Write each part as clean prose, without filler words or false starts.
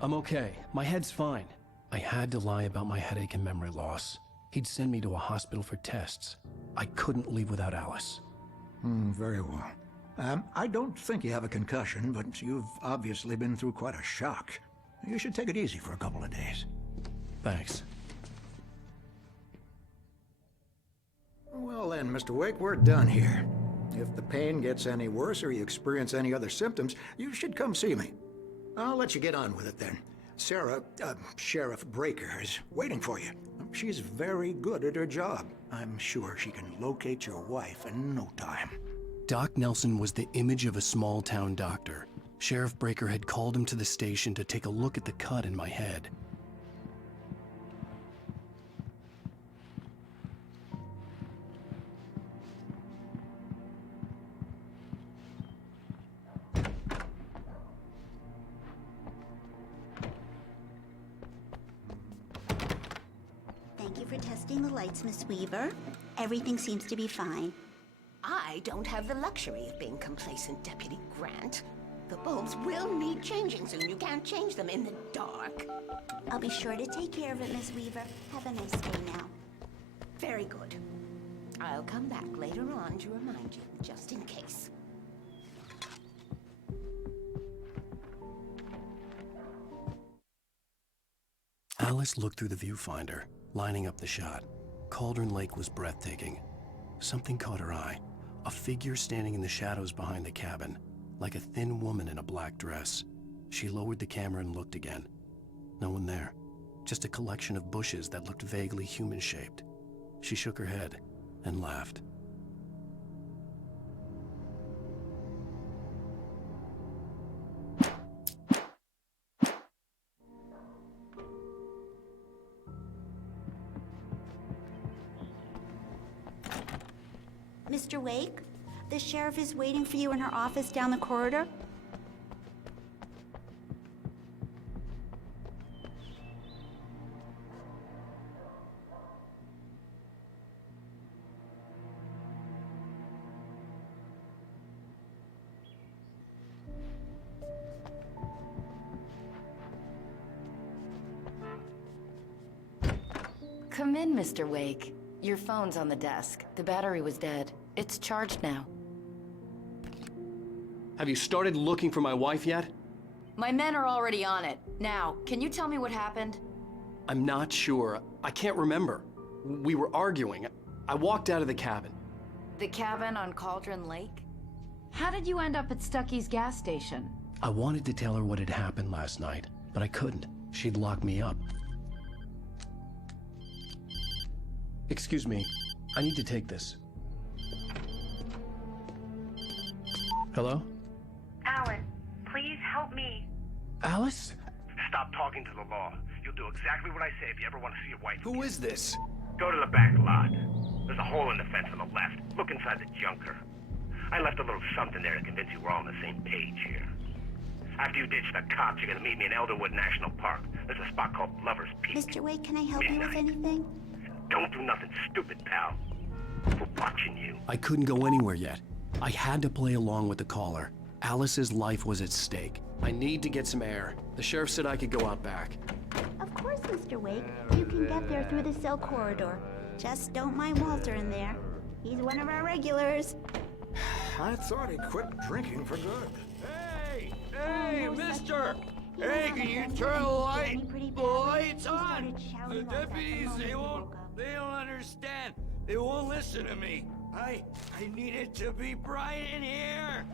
I'm okay. My head's fine. I had to lie about my headache and memory loss. He'd send me to a hospital for tests. I couldn't leave without Alice. Very well. I don't think you have a concussion, but you've obviously been through quite a shock. You should take it easy for a couple of days. Thanks. Well then, Mr. Wake, we're done here. If the pain gets any worse or you experience any other symptoms, you should come see me. I'll let you get on with it then. Sarah, Sheriff Breaker, is waiting for you. She's very good at her job. I'm sure she can locate your wife in no time. Doc Nelson was the image of a small-town doctor. Sheriff Breaker had called him to the station to take a look at the cut in my head. Thank you for testing the lights, Miss Weaver. Everything seems to be fine. I don't have the luxury of being complacent, Deputy Grant. The bulbs will need changing soon. You can't change them in the dark. I'll be sure to take care of it, Miss Weaver. Have a nice day now. Very good. I'll come back later on to remind you, just in case. Alice looked through the viewfinder, lining up the shot. Cauldron Lake was breathtaking. Something caught her eye. A figure standing in the shadows behind the cabin, like a thin woman in a black dress. She lowered the camera and looked again. No one there. Just a collection of bushes that looked vaguely human-shaped. She shook her head and laughed. Mr. Wake, the sheriff is waiting for you in her office down the corridor. Come in, Mr. Wake. Your phone's on the desk. The battery was dead. It's charged now. Have you started looking for my wife yet? My men are already on it. Now, can you tell me what happened? I'm not sure. I can't remember. We were arguing. I walked out of the cabin. The cabin on Cauldron Lake? How did you end up at Stucky's gas station? I wanted to tell her what had happened last night, but I couldn't. She'd lock me up. Excuse me. I need to take this. Hello? Alan, please help me. Alice? Stop talking to the law. You'll do exactly what I say if you ever want to see your wife. Who is this? Go to the back lot. There's a hole in the fence on the left. Look inside the junker. I left a little something there to convince you we're all on the same page here. After you ditch the cops, you're gonna meet me in Elderwood National Park. There's a spot called Lover's Peak. Mr. Wake, can I help you with anything? Don't do nothing stupid, pal. We're watching you. I couldn't go anywhere yet. I had to play along with the caller. Alice's life was at stake. I need to get some air. The sheriff said I could go out back. Of course, Mr. Wake. You can get there through the cell corridor. Just don't mind Walter in there. He's one of our regulars. I thought he quit drinking for good. Hey, no, mister! He Hey, was can you having turn the any pretty badly. lights He on? started The shouting like that the deputies, moment he woke up. they don't understand. They won't listen to me. I need it to be bright in here.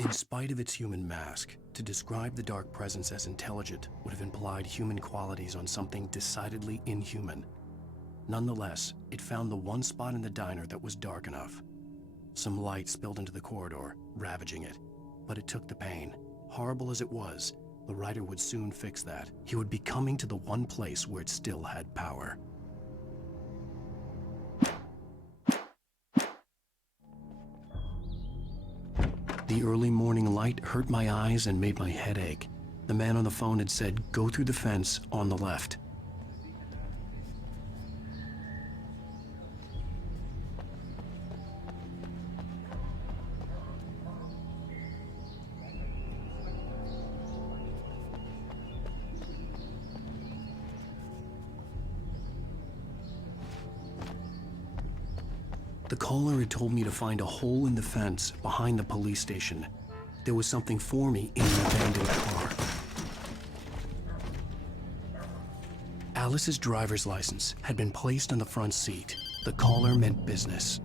In spite of its human mask, to describe the dark presence as intelligent would have implied human qualities on something decidedly inhuman. Nonetheless, it found the one spot in the diner that was dark enough. Some light spilled into the corridor, ravaging it. But it took the pain. Horrible as it was, the writer would soon fix that. He would be coming to the one place where it still had power. The early morning light hurt my eyes and made my head ache. The man on the phone had said, "Go through the fence on the left." The caller had told me to find a hole in the fence behind the police station. There was something for me in the abandoned car. Alice's driver's license had been placed on the front seat. The caller meant business.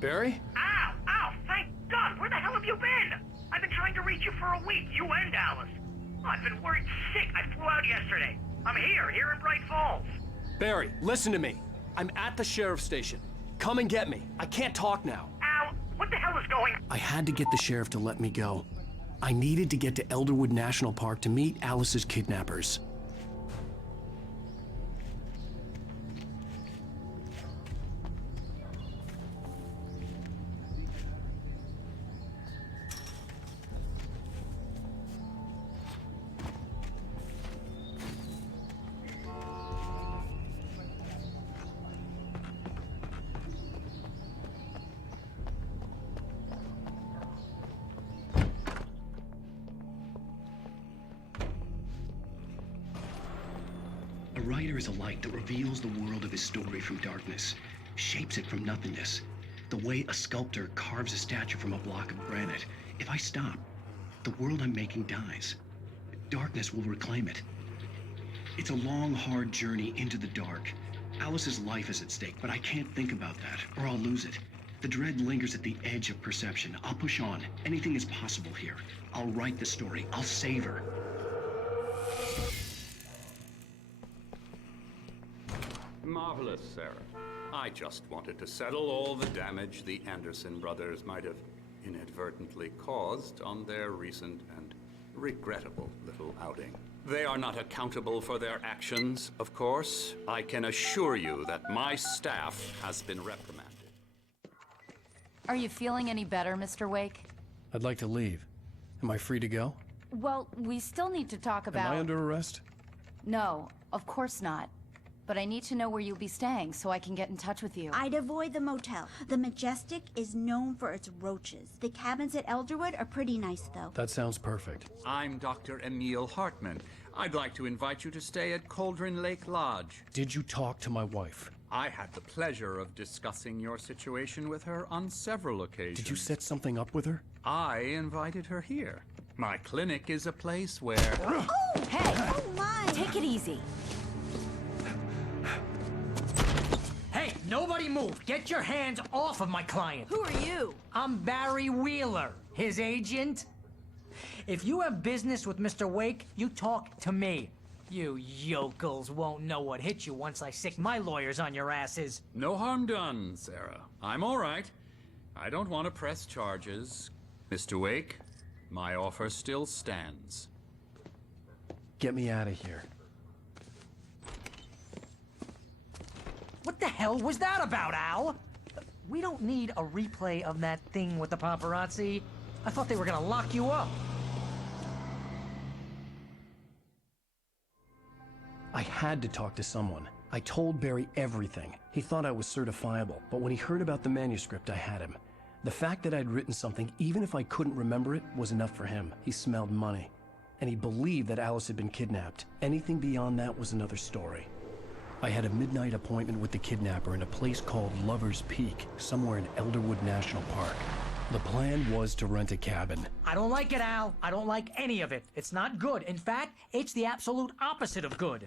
Barry? Ow! Ow! Thank God! Where the hell have you been? I've been trying to reach you for a week, you and Alice. I've been worried sick. I flew out yesterday. I'm here in Bright Falls. Barry, listen to me. I'm at the sheriff's station. Come and get me. I can't talk now. Ow! What the hell is going on? I had to get the sheriff to let me go. I needed to get to Elderwood National Park to meet Alice's kidnappers. A writer is a light that reveals the world of his story from darkness, shapes it from nothingness. The way a sculptor carves a statue from a block of granite. If I stop, the world I'm making dies. Darkness will reclaim it. It's a long, hard journey into the dark. Alice's life is at stake, but I can't think about that, or I'll lose it. The dread lingers at the edge of perception. I'll push on. Anything is possible here. I'll write the story. I'll save her. Marvelous, Sarah. I just wanted to settle all the damage the Anderson brothers might have inadvertently caused on their recent and regrettable little outing. They are not accountable for their actions, of course. I can assure you that my staff has been reprimanded. Are you feeling any better, Mr. Wake? I'd like to leave. Am I free to go? Well, we still need to talk about... Am I under arrest? No, of course not. But I need to know where you'll be staying so I can get in touch with you. I'd avoid the motel. The Majestic is known for its roaches. The cabins at Elderwood are pretty nice, though. That sounds perfect. I'm Dr. Emil Hartman. I'd like to invite you to stay at Cauldron Lake Lodge. Did you talk to my wife? I had the pleasure of discussing your situation with her on several occasions. Did you set something up with her? I invited her here. My clinic is a place where... Oh! Hey! Oh, my! Take it easy. Hey, nobody move! Get your hands off of my client! Who are you? I'm Barry Wheeler, his agent. If you have business with Mr. Wake, you talk to me. You yokels won't know what hit you once I sick my lawyers on your asses. No harm done, Sarah. I'm all right. I don't want to press charges. Mr. Wake, my offer still stands. Get me out of here. What the hell was that about, Al? We don't need a replay of that thing with the paparazzi. I thought they were gonna lock you up. I had to talk to someone. I told Barry everything. He thought I was certifiable, but when he heard about the manuscript, I had him. The fact that I'd written something, even if I couldn't remember it, was enough for him. He smelled money. And he believed that Alice had been kidnapped. Anything beyond that was another story. I had a midnight appointment with the kidnapper in a place called Lover's Peak, somewhere in Elderwood National Park. The plan was to rent a cabin. I don't like it, Al. I don't like any of it. It's not good. In fact, it's the absolute opposite of good.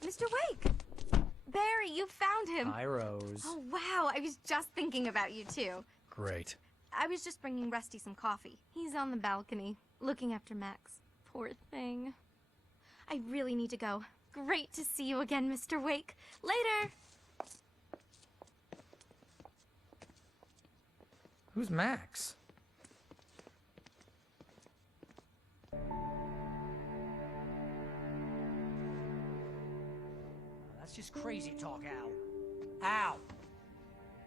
Mr. Wake! Barry, you found him! Hi, Rose. Oh, wow. I was just thinking about you, too. Great. I was just bringing Rusty some coffee. He's on the balcony, looking after Max. Poor thing. I really need to go. Great to see you again, Mr. Wake. Later! Who's Max? That's just crazy talk, Al. Al!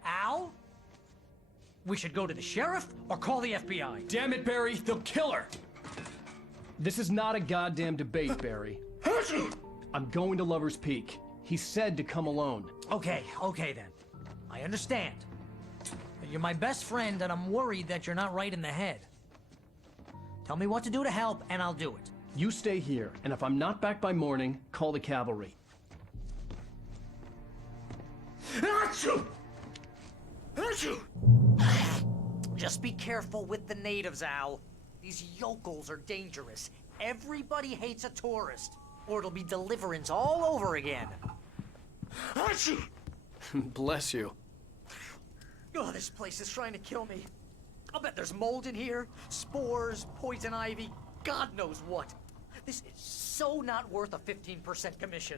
Al? We should go to the sheriff or call the FBI. Damn it, Barry, they'll kill her! This is not a goddamn debate, Barry. I'm going to Lover's Peak. He said to come alone. Okay then. I understand. You're my best friend, and I'm worried that you're not right in the head. Tell me what to do to help, and I'll do it. You stay here, and if I'm not back by morning, call the cavalry. Just be careful with the natives, Al. These yokels are dangerous. Everybody hates a tourist, or it'll be Deliverance all over again. Bless you. Oh, this place is trying to kill me. I'll bet there's mold in here, spores, poison ivy, God knows what. This is so not worth a 15% commission.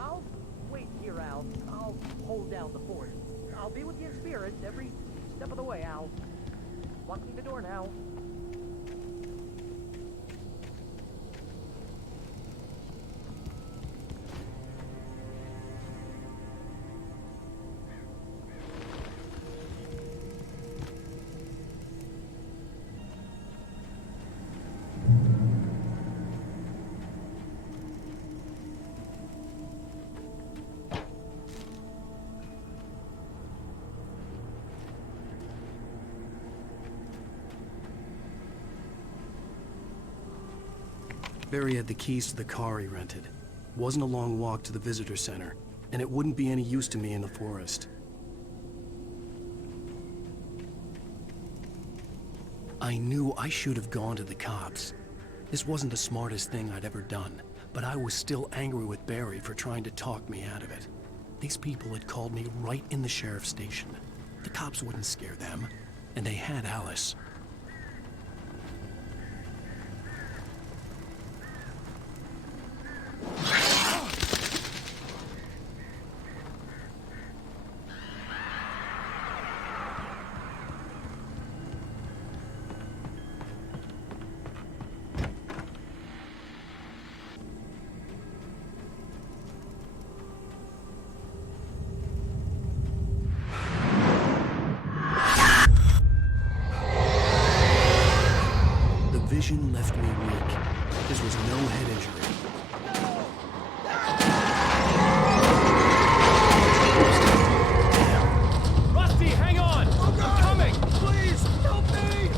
I'll wait here, Al. I'll hold down the fort. I'll be with you in spirit every step of the way, Al. Locking the door now. Barry had the keys to the car he rented. Wasn't a long walk to the visitor center, and it wouldn't be any use to me in the forest. I knew I should have gone to the cops. This wasn't the smartest thing I'd ever done, but I was still angry with Barry for trying to talk me out of it. These people had called me right in the sheriff's station. The cops wouldn't scare them, and they had Alice. Vision left me weak. This was no head injury. Damn. Rusty, hang on! Oh, God! I'm coming! Please, help me!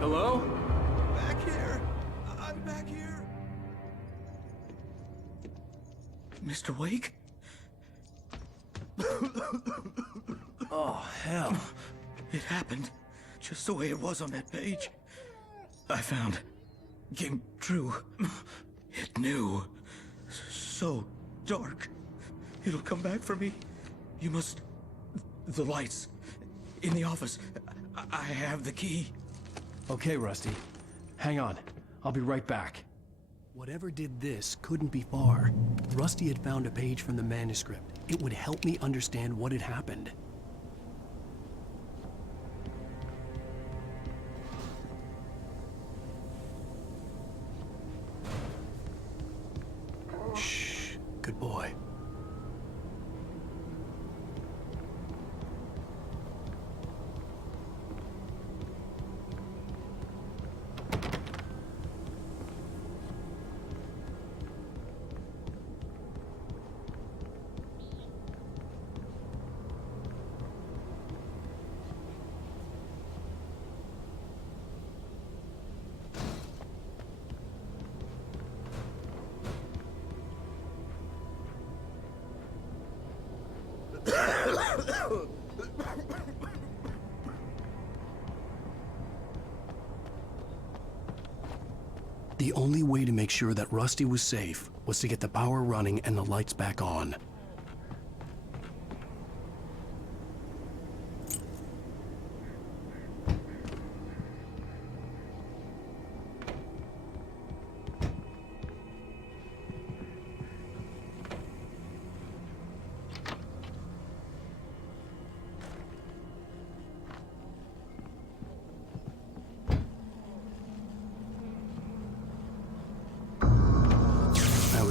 Hello? Back here. I'm back here. Mr. Wake? Oh, hell. It happened just the way it was on that page. I found. Came true. It knew. So dark. It'll come back for me. You must... The lights. In the office. I have the key. Okay, Rusty. Hang on. I'll be right back. Whatever did this couldn't be far. Rusty had found a page from the manuscript. It would help me understand what had happened. Shh. Good boy. The only way to make sure that Rusty was safe was to get the power running and the lights back on.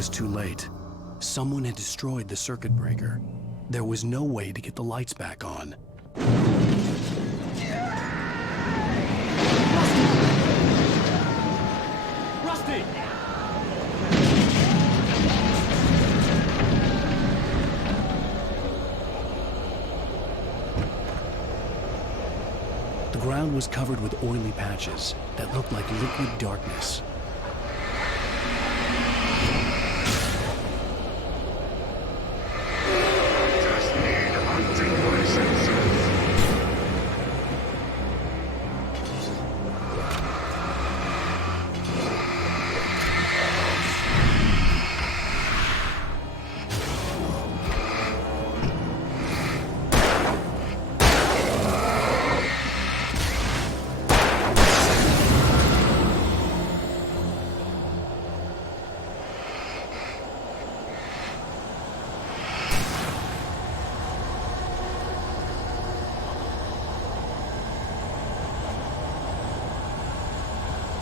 was too late. Someone had destroyed the circuit breaker. There was no way to get the lights back on. Rusty! The ground was covered with oily patches that looked like liquid darkness.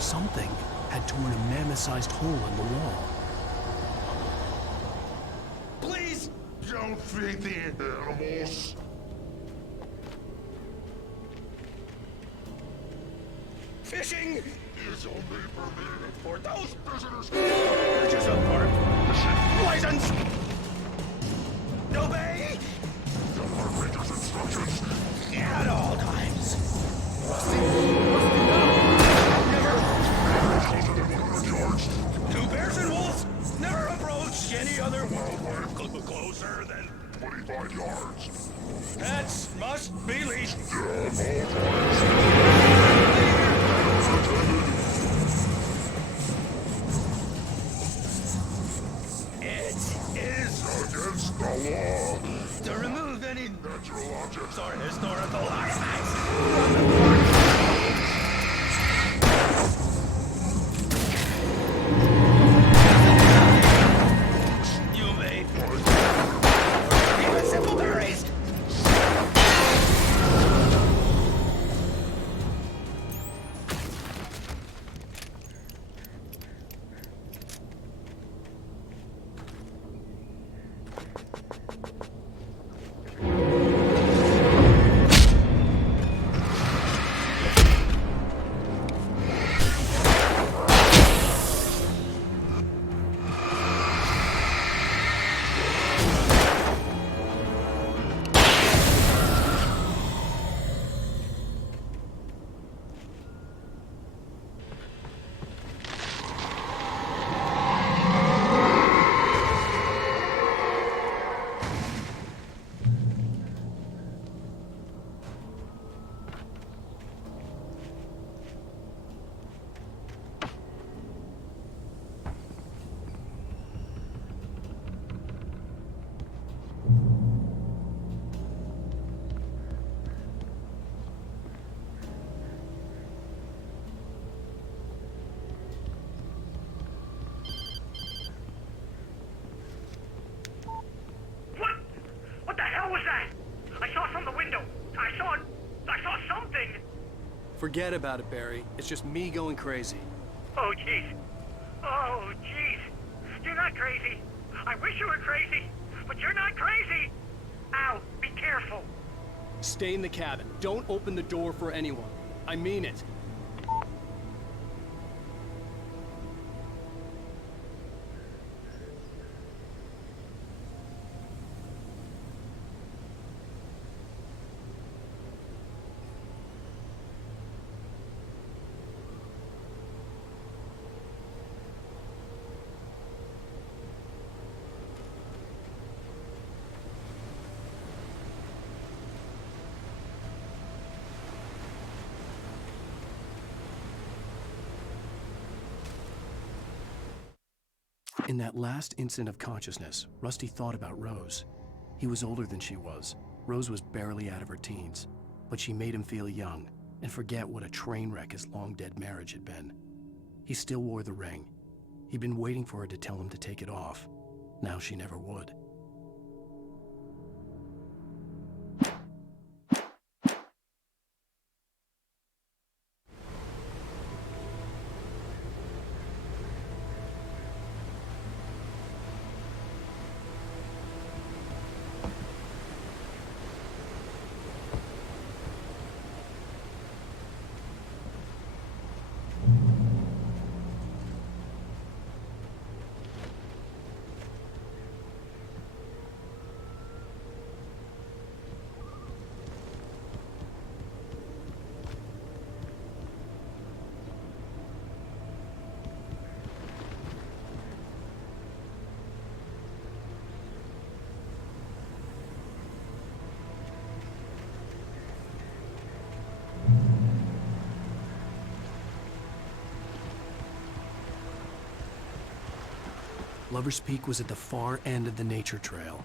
Something had torn a mammoth-sized hole in the wall. Please don't feed the animals. Fishing Is only permitted for those visitors. purchase of part license. Obey Ranger's instructions. at all times. Closer than 100 yards. Two bears and wolves never approach any other wildlife closer than 25 yards. that must be leashed. It is Against the law. to remove any Natural objects. or historical artifacts from the park. You may even simple berries. What the hell was that? I saw from the window. I saw something. Forget about it, Barry. It's just me going crazy. Oh, jeez. Oh, jeez. You're not crazy. I wish you were crazy, but you're not crazy. Ow, be careful. Stay in the cabin. Don't open the door for anyone. I mean it. In that last instant of consciousness, Rusty thought about Rose. He was older than she was. Rose was barely out of her teens, but she made him feel young and forget what a train wreck his long-dead marriage had been. He still wore the ring. He'd been waiting for her to tell him to take it off. Now she never would. Lover's Peak was at the far end of the nature trail.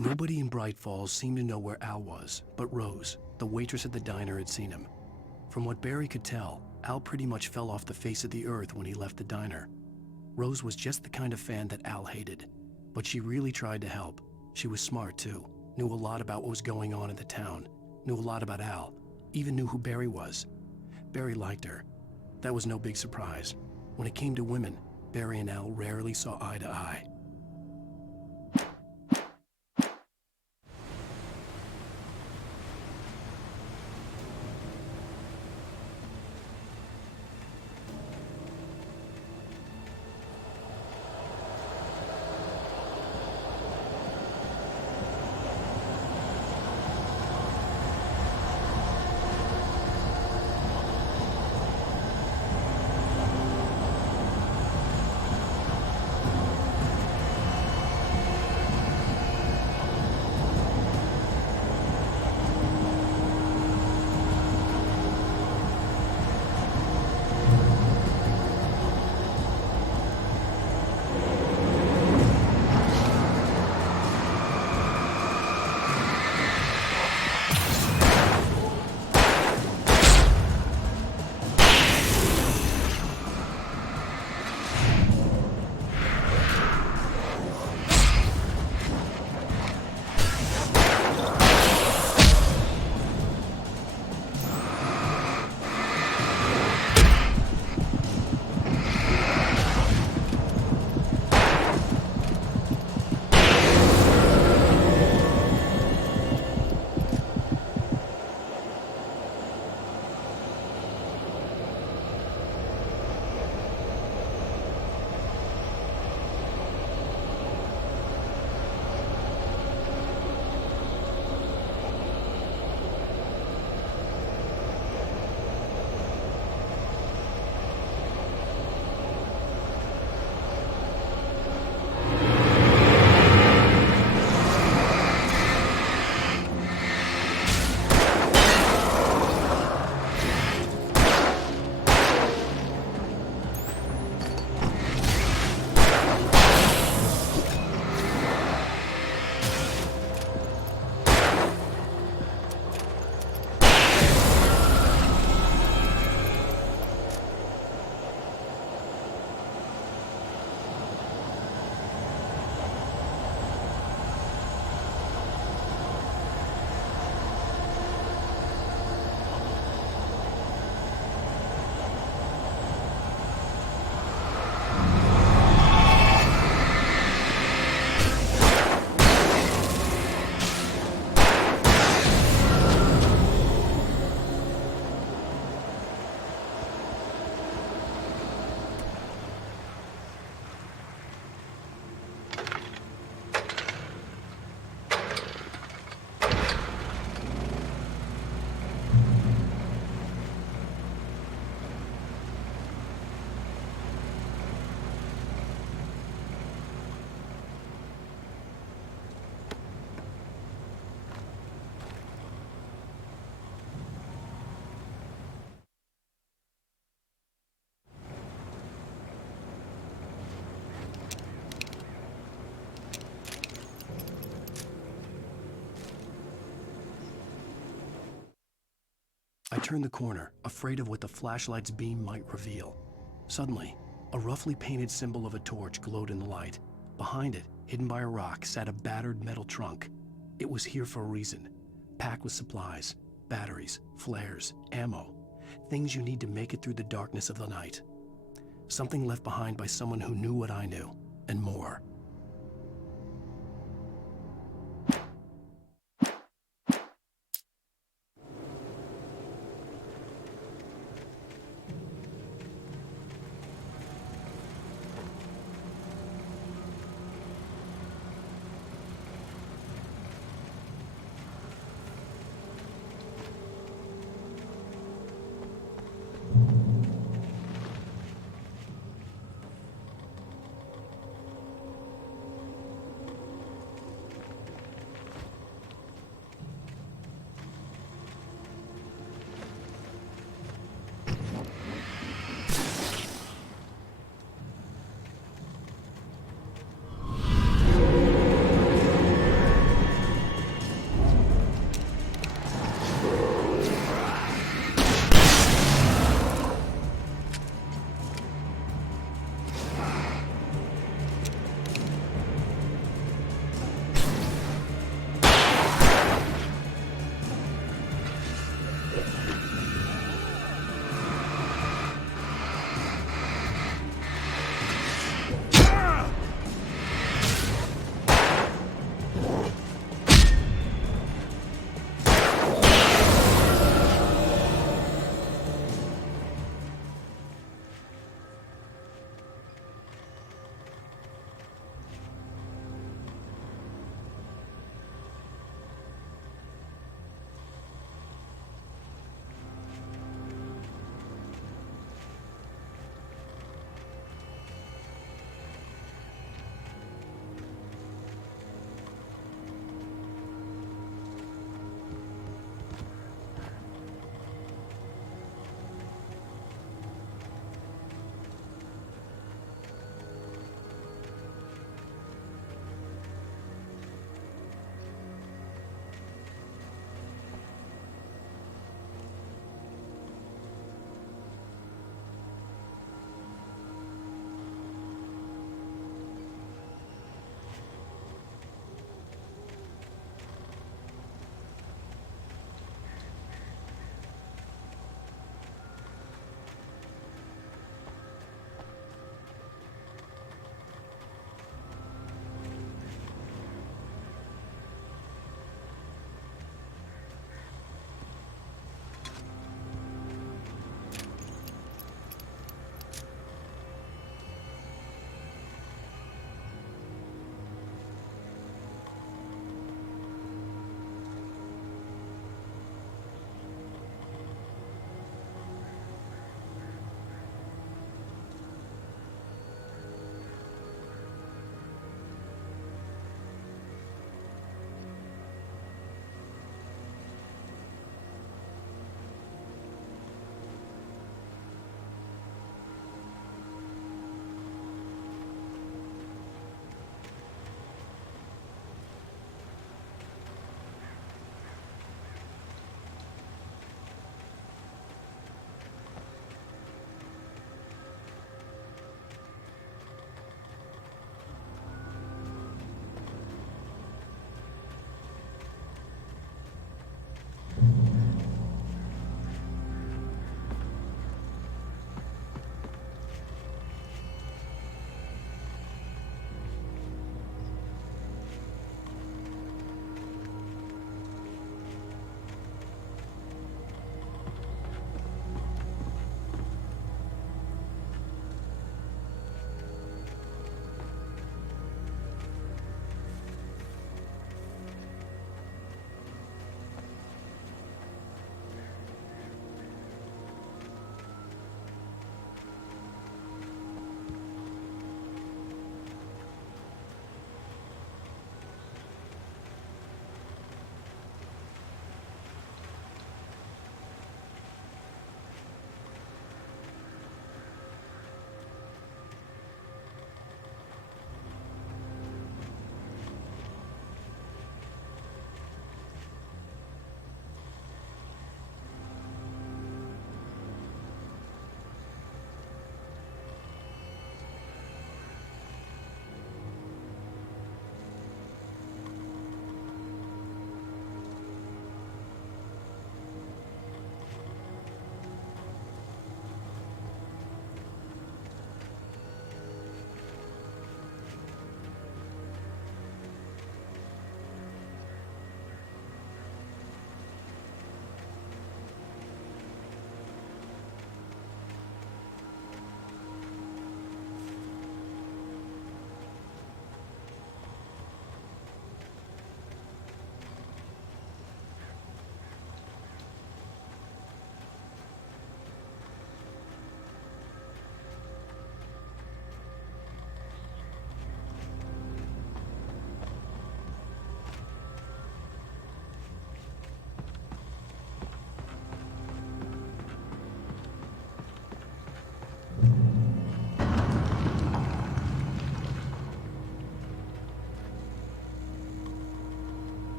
Nobody in Bright Falls seemed to know where Al was, but Rose, the waitress at the diner, had seen him. From what Barry could tell, Al pretty much fell off the face of the earth when he left the diner. Rose was just the kind of fan that Al hated, but she really tried to help. She was smart too, knew a lot about what was going on in the town, knew a lot about Al, even knew who Barry was. Barry liked her. That was no big surprise. When it came to women, Barry and Al rarely saw eye to eye. turned the corner, afraid of what the flashlight's beam might reveal. Suddenly, a roughly painted symbol of a torch glowed in the light. Behind it, hidden by a rock, sat a battered metal trunk. It was here for a reason, packed with supplies, batteries, flares, ammo, things you need to make it through the darkness of the night. Something left behind by someone who knew what I knew, and more.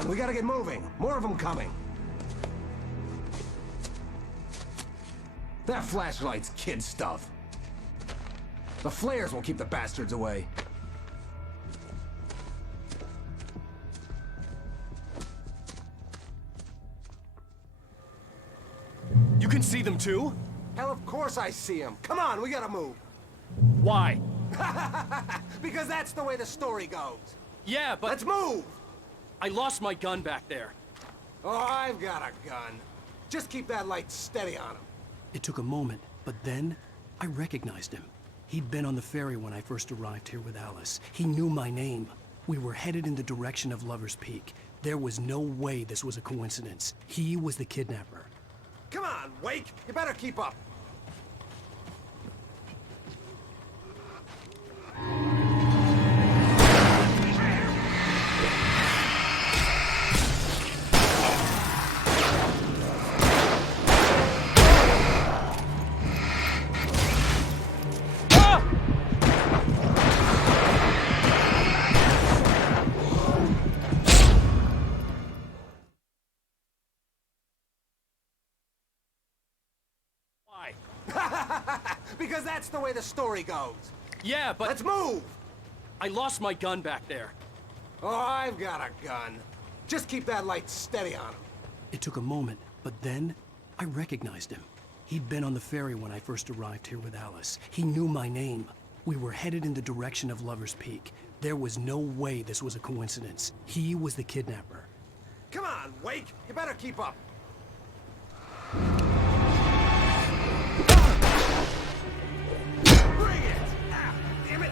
on, we gotta get moving. More of them coming. That flashlight's kid stuff. The flares will keep the bastards away. You can see them too? Hell, of course I see them. Come on, we gotta move. Why? Because that's the way the story goes. Yeah, but... Let's move! I lost my gun back there. Oh, I've got a gun. Just keep that light steady on him. It took a moment, but then I recognized him. He'd been on the ferry when I first arrived here with Alice. He knew my name. We were headed in the direction of Lover's Peak. There was no way this was a coincidence. He was the kidnapper. Come on, Wake! You better keep up. Because that's the way the story goes. Yeah, but... Let's move! I lost my gun back there. Oh, I've got a gun. Just keep that light steady on him. It took a moment, but then I recognized him. He'd been on the ferry when I first arrived here with Alice. He knew my name. We were headed in the direction of Lover's Peak. There was no way this was a coincidence. He was the kidnapper. Come on, Wake! You better keep up. Bring it! Ah, damn it!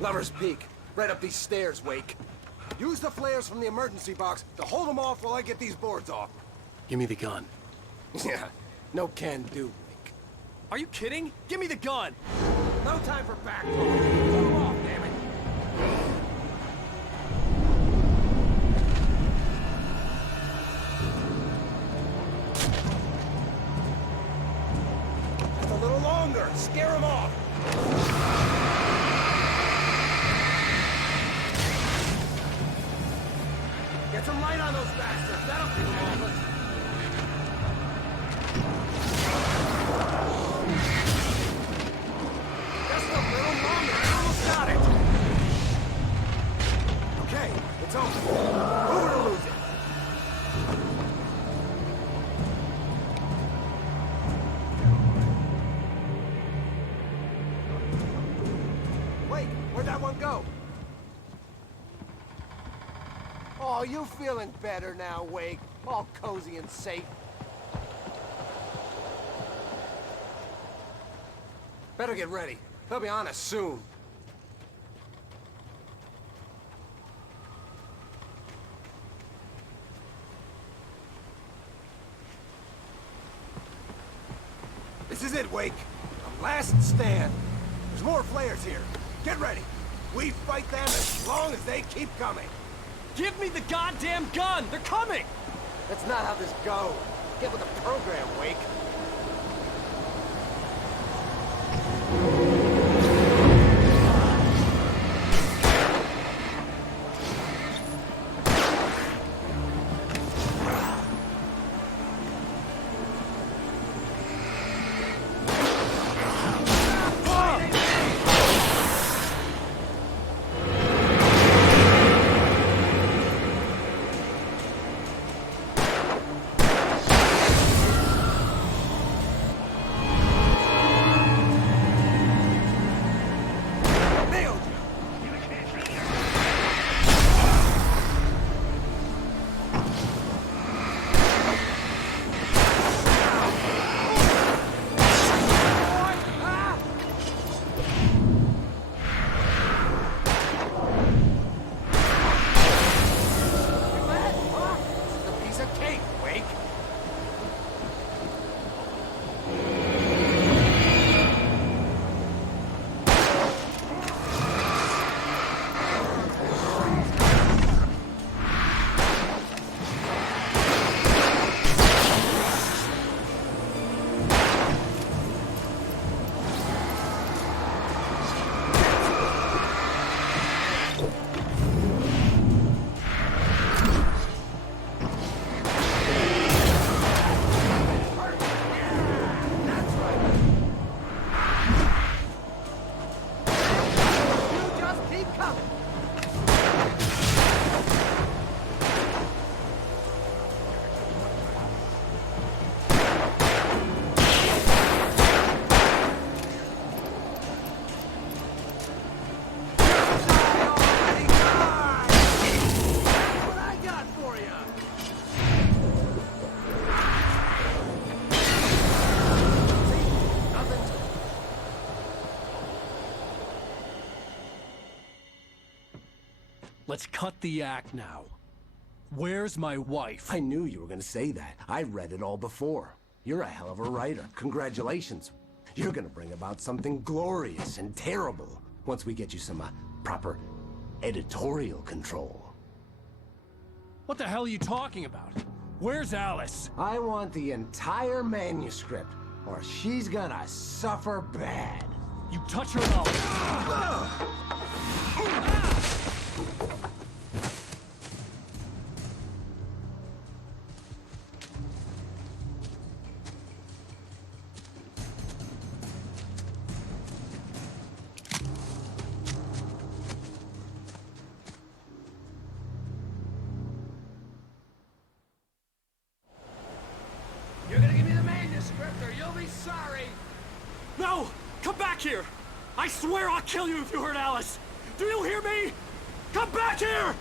Lover's Peak. Right up these stairs, Wake. Use the flares from the emergency box to hold them off while I get these boards off. Give me the gun. Yeah, no can do, Wake. Are you kidding? Give me the gun! No time for back talk. Pull them off, damn it. Just a little longer. Scare them off. Get some light on those bastards. That'll keep them off us. Just a little longer. I almost got it. Okay, it's open. Move it or lose it. Wait, where'd that one go? Oh, you feeling better now, Wake? All cozy and safe. Better get ready. They'll be on us soon. This is it, Wake. A last stand. There's more flares here. Get ready. We fight them as long as they keep coming. Give me the goddamn gun! They're coming! That's not how this goes. Get with the program, Wake. Let's cut the act now. Where's my wife? I knew you were gonna say that. I read it all before. You're a hell of a writer. Congratulations. You're gonna bring about something glorious and terrible once we get you some proper editorial control. What the hell are you talking about? Where's Alice? I want the entire manuscript, or she's gonna suffer bad. You touch her and You're gonna give me the manuscript or you'll be sorry! No! Come back here! I swear I'll kill you if you hurt Alice! Do you hear me? Come back here!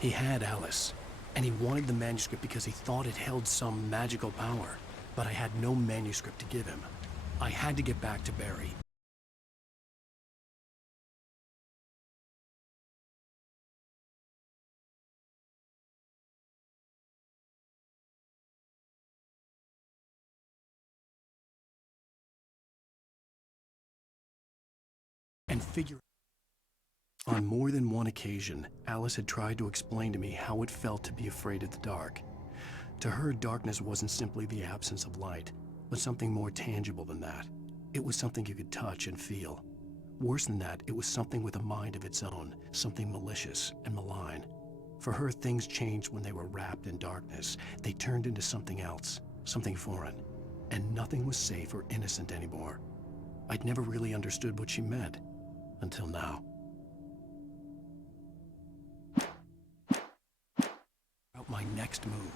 He had Alice, and he wanted the manuscript because he thought it held some magical power. But I had no manuscript to give him. I had to get back to Barry. And figure. On more than one occasion, Alice had tried to explain to me how it felt to be afraid of the dark. To her, darkness wasn't simply the absence of light, but something more tangible than that. It was something you could touch and feel. Worse than that, it was something with a mind of its own, something malicious and malign. For her, things changed when they were wrapped in darkness. They turned into something else, something foreign, and nothing was safe or innocent anymore. I'd never really understood what she meant, until now. About my next move.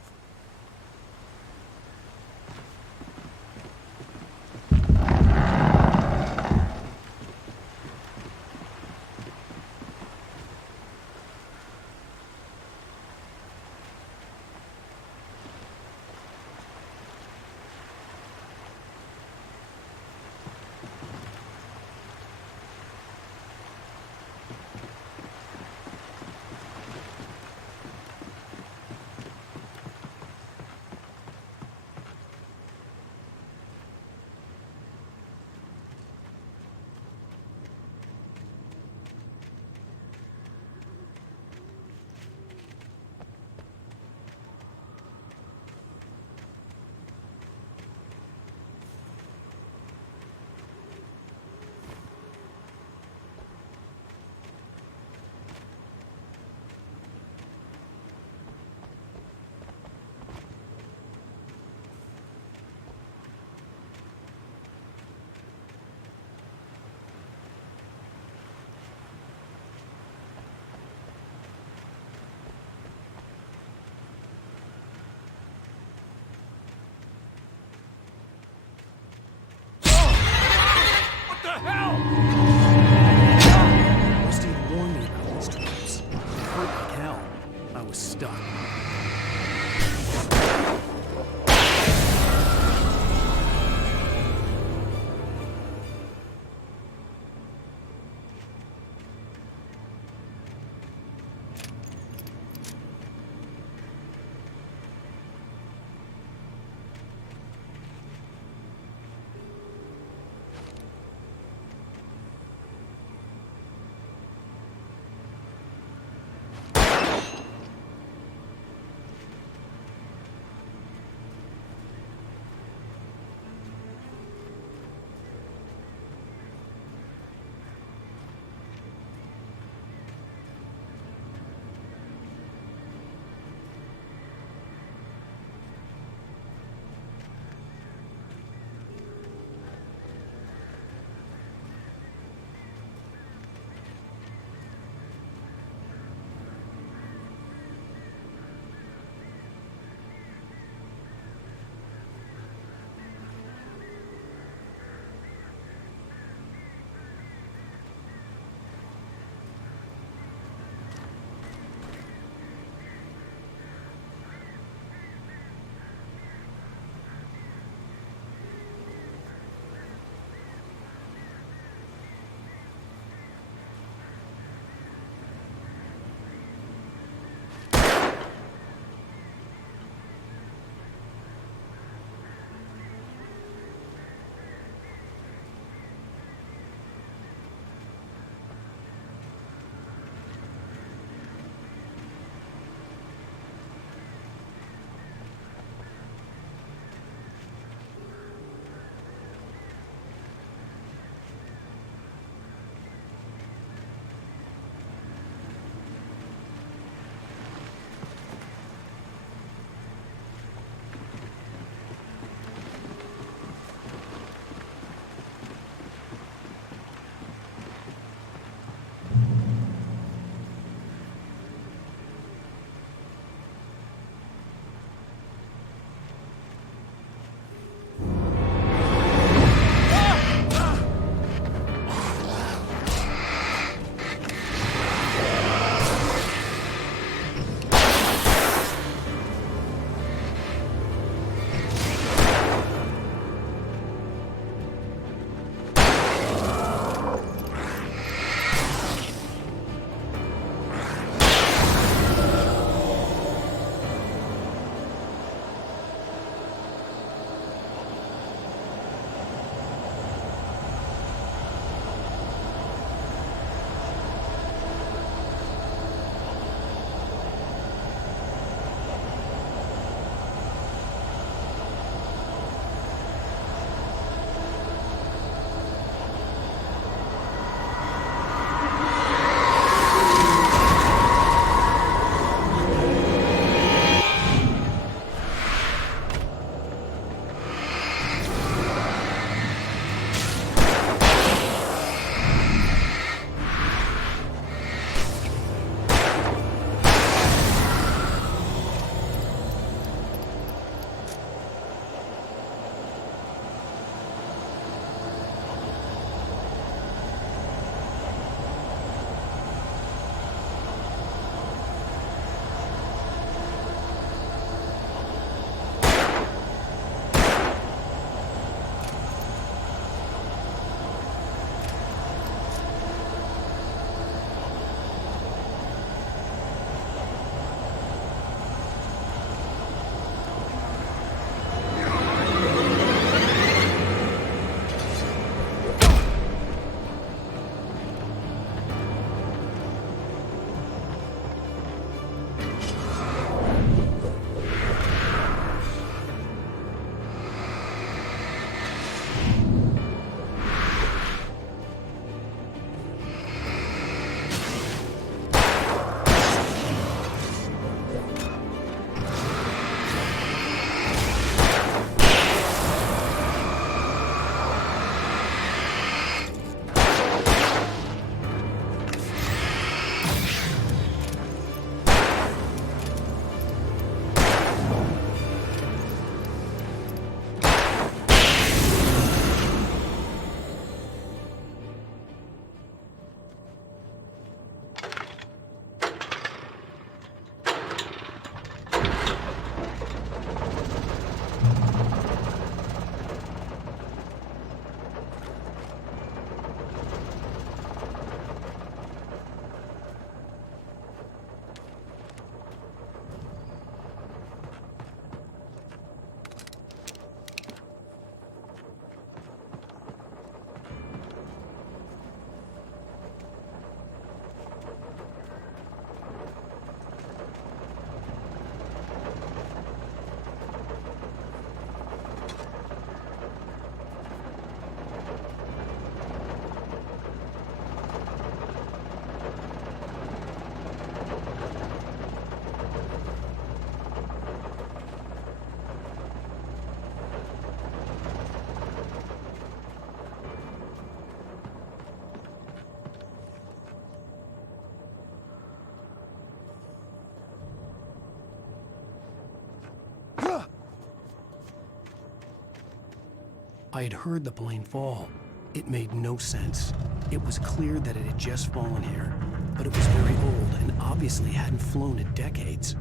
I had heard the plane fall. It made no sense. It was clear that it had just fallen here, but it was very old and obviously hadn't flown in decades.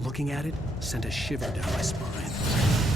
Looking at it sent a shiver down my spine.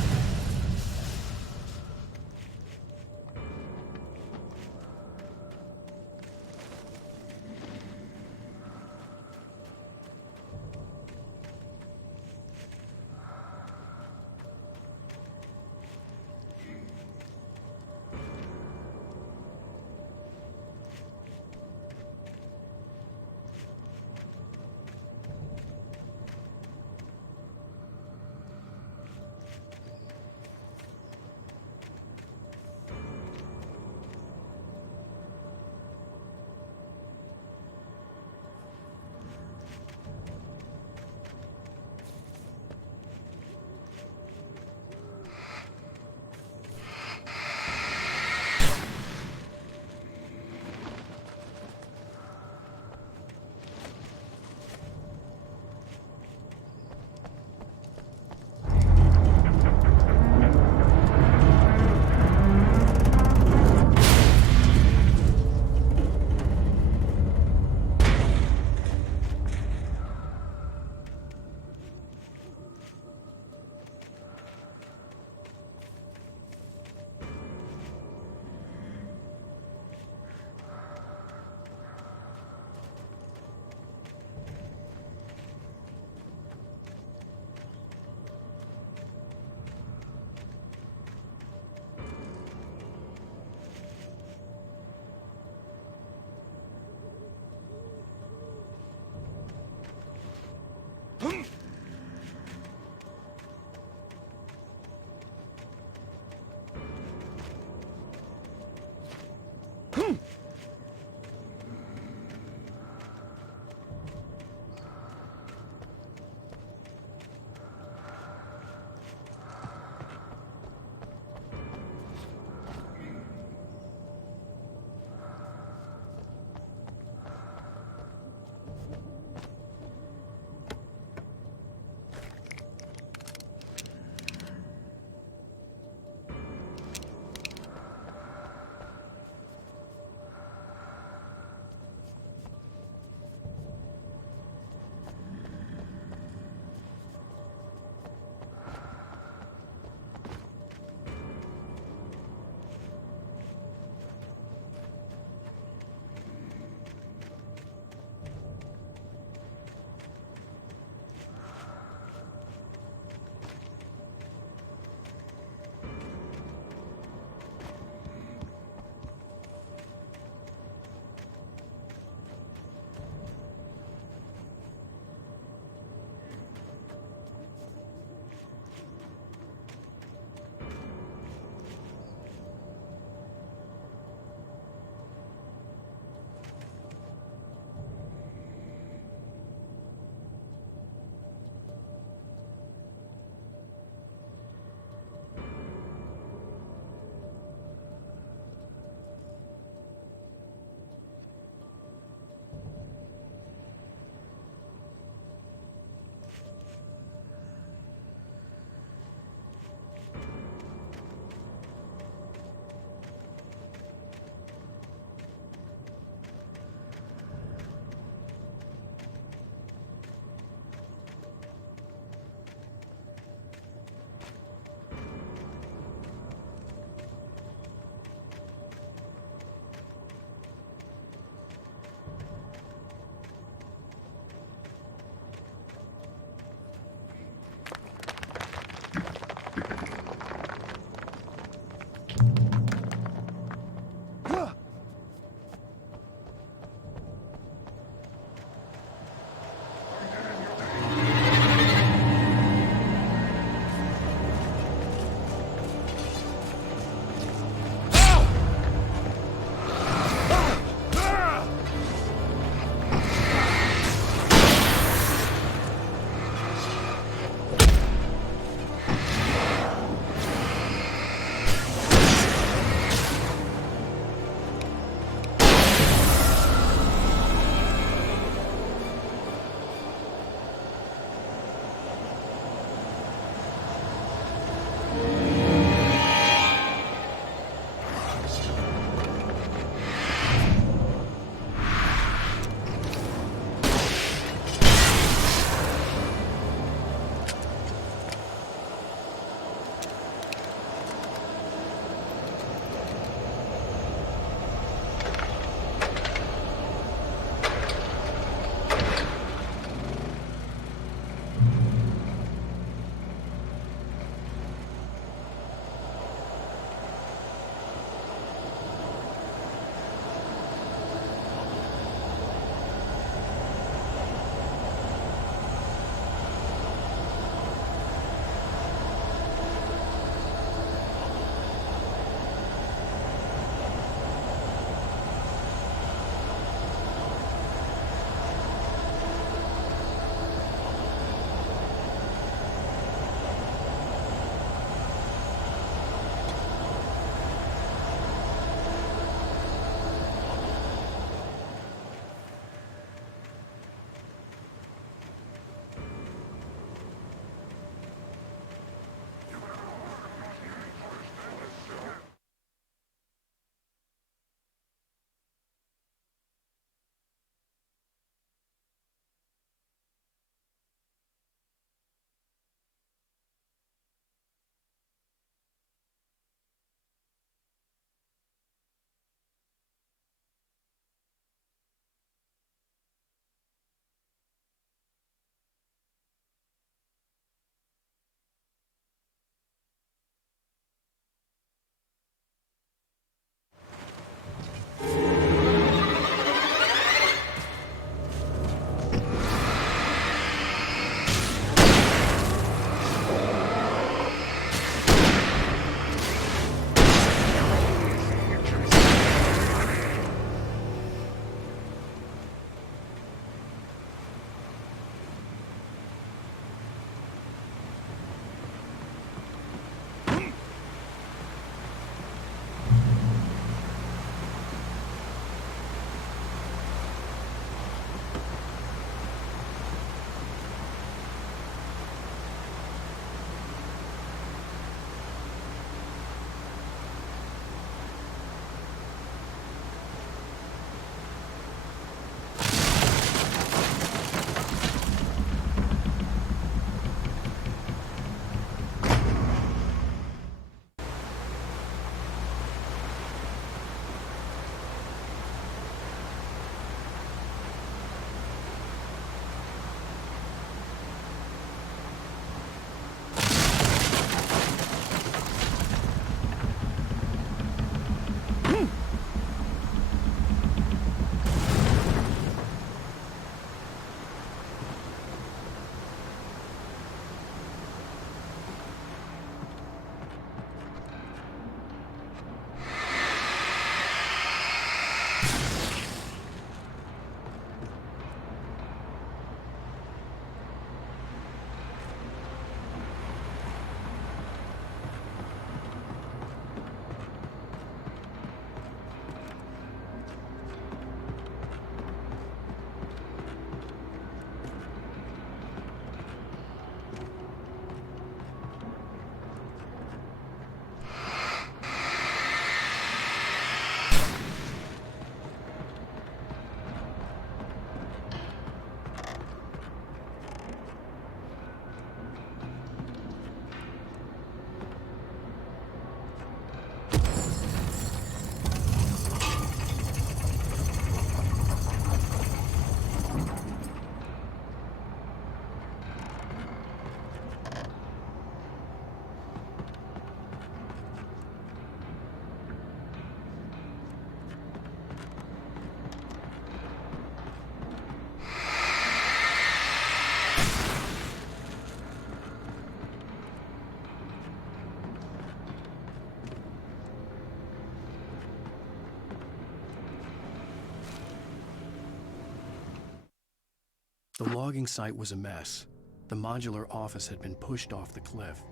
The logging site was a mess. The modular office had been pushed off the cliff.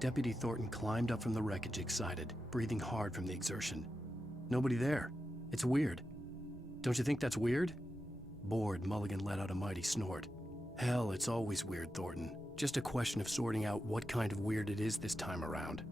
Deputy Thornton climbed up from the wreckage excited, breathing hard from the exertion. Nobody there. It's weird. Don't you think that's weird? Bored, Mulligan let out a mighty snort. Hell, it's always weird, Thornton. Just a question of sorting out what kind of weird it is this time around.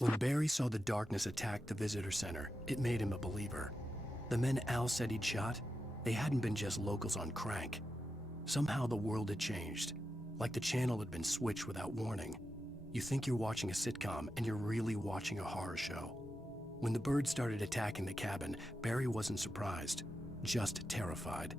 When Barry saw the darkness attack the visitor center, it made him a believer. The men Al said he'd shot, they hadn't been just locals on crank. Somehow the world had changed, like the channel had been switched without warning. You think you're watching a sitcom, and you're really watching a horror show. When the birds started attacking the cabin, Barry wasn't surprised, just terrified.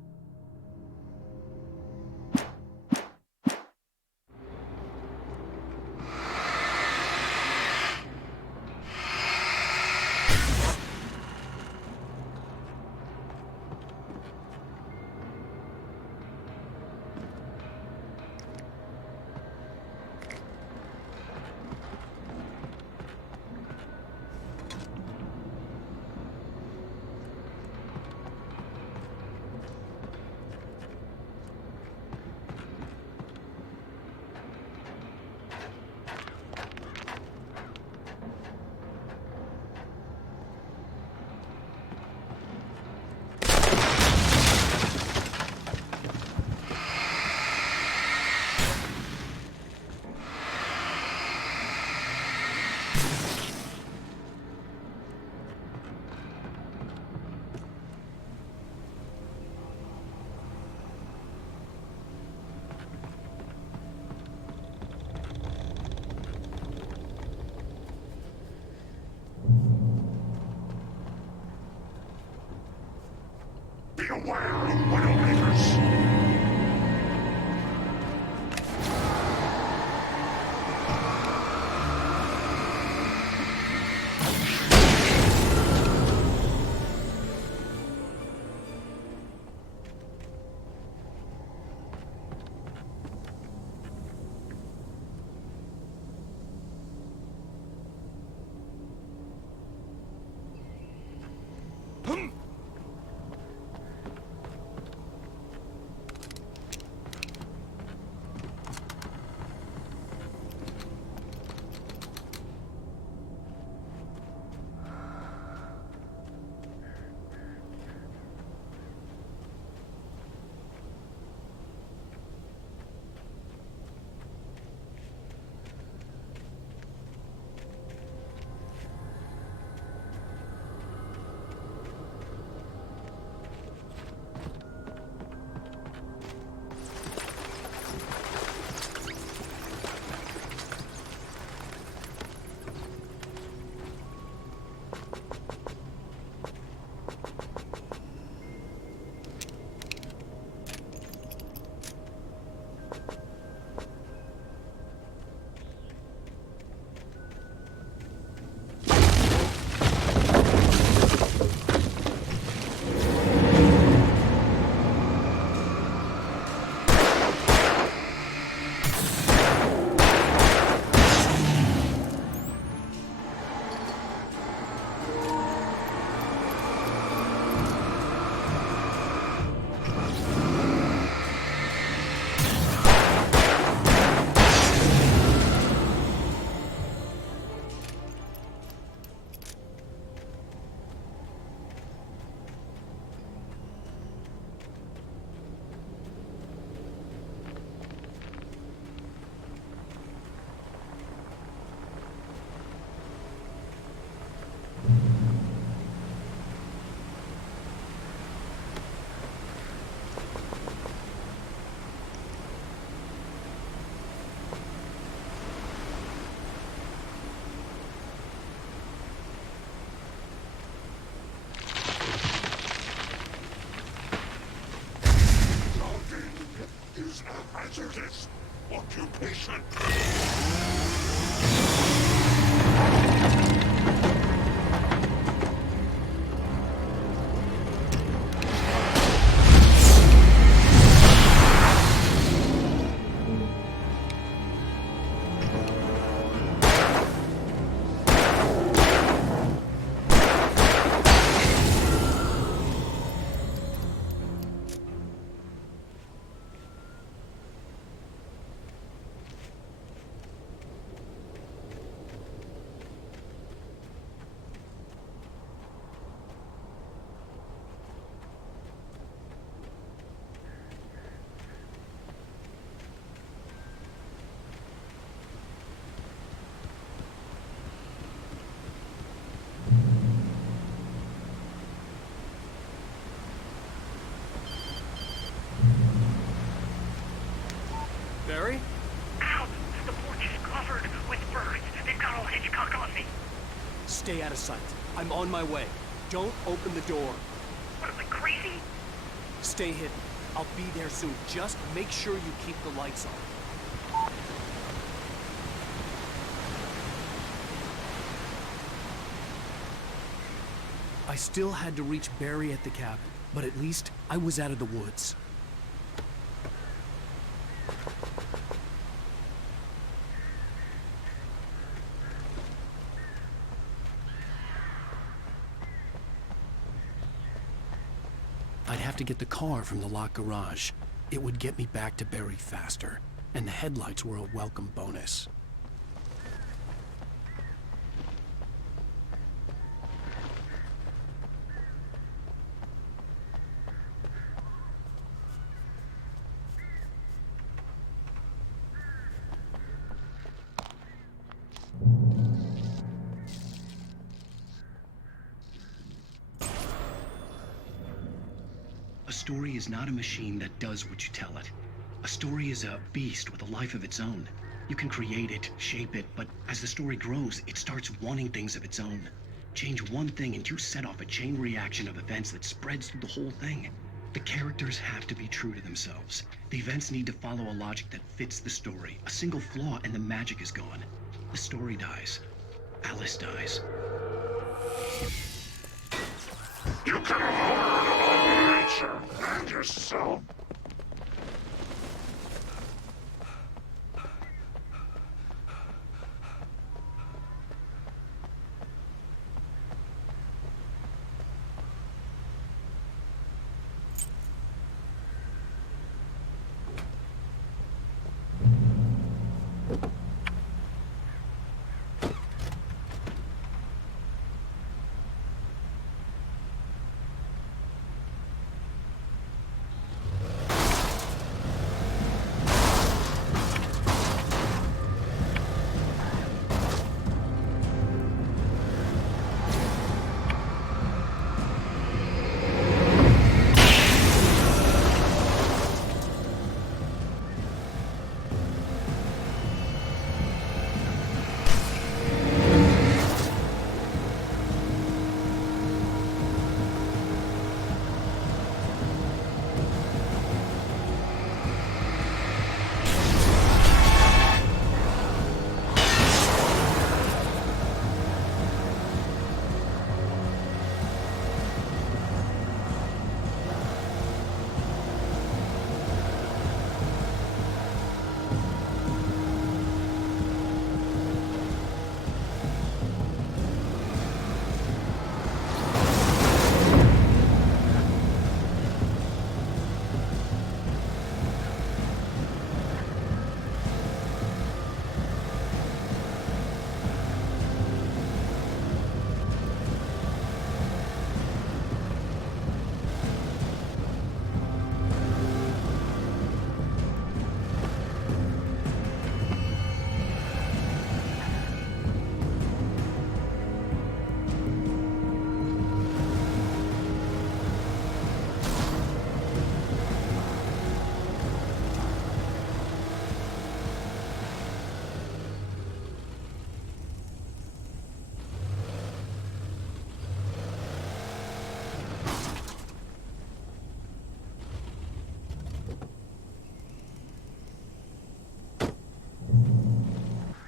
Beware of Widowmakers! Logging is a hazardous occupation. sight. I'm on my way. Don't open the door. What, am I crazy? Stay hidden. I'll be there soon. Just make sure you keep the lights on. I still had to reach Barry at the cabin, but at least I was out of the woods. I'd have to get the car from the locked garage. It would get me back to Barry faster, and the headlights were a welcome bonus. A story is not a machine that does what you tell it. A story is a beast with a life of its own. You can create it, shape it, but as the story grows, it starts wanting things of its own. Change one thing and you set off a chain reaction of events that spreads through the whole thing. The characters have to be true to themselves. The events need to follow a logic that fits the story. A single flaw and the magic is gone. The story dies. Alice dies. You can harm nature and yourself.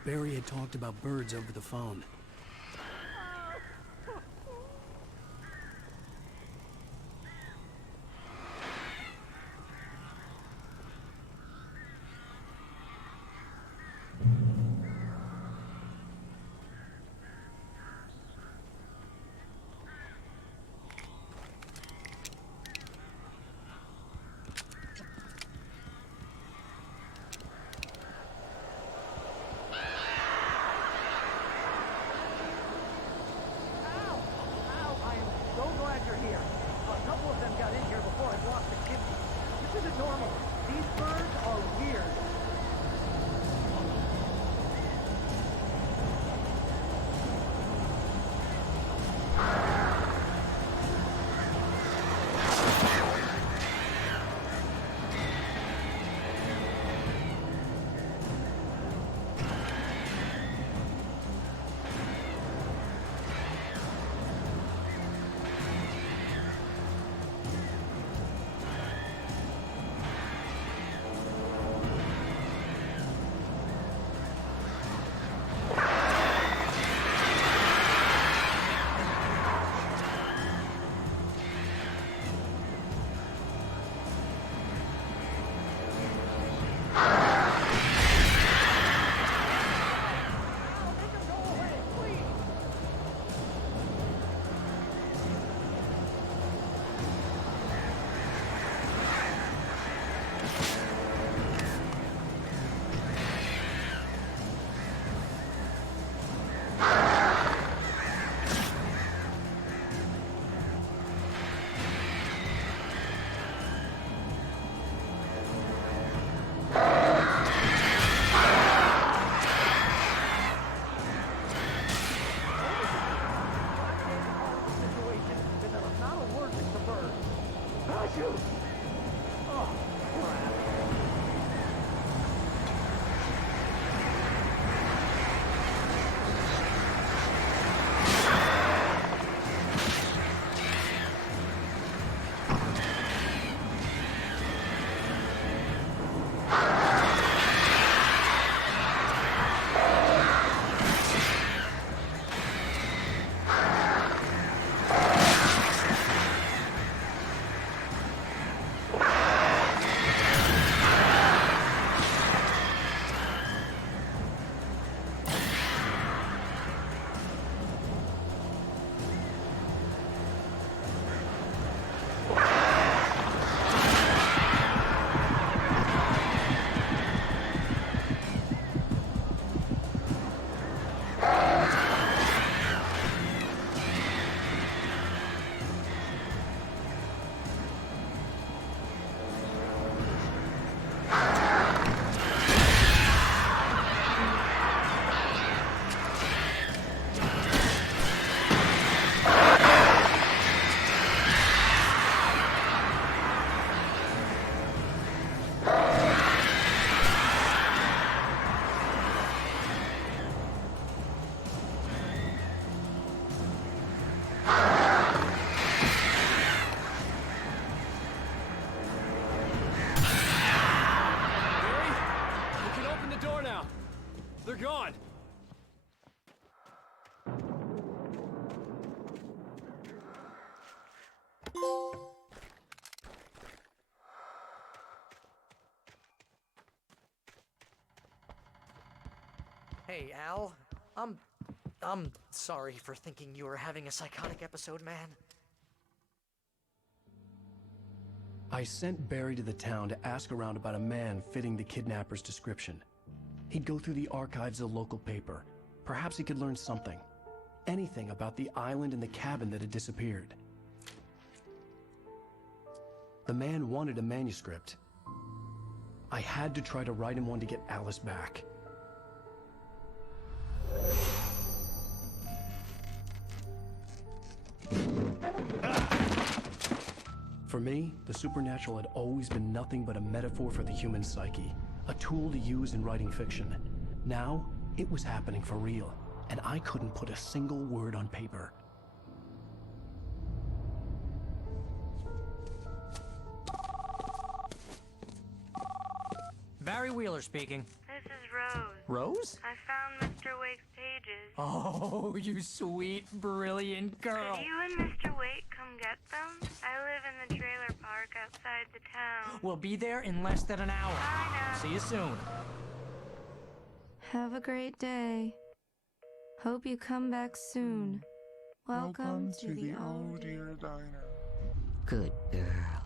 Barry had talked about birds over the phone. shoot! Oh, crap. They're gone! Hey, Al. I'm sorry for thinking you were having a psychotic episode, man. I sent Barry to the town to ask around about a man fitting the kidnapper's description. He'd go through the archives of the local paper. Perhaps he could learn something. Anything about the island and the cabin that had disappeared. The man wanted a manuscript. I had to try to write him one to get Alice back. For me, the supernatural had always been nothing but a metaphor for the human psyche, a tool to use in writing fiction. Now, it was happening for real, and I couldn't put a single word on paper. Barry Wheeler speaking. This is Rose. Rose? I found Mr. Wake's pages. Oh, you sweet, brilliant girl. Could you and Mr. Wake come get them? I live in the trailer park outside the town. We'll be there in less than an hour. Bye now. See you soon. Have a great day. Hope you come back soon. Welcome to the old dear diner. Good girl.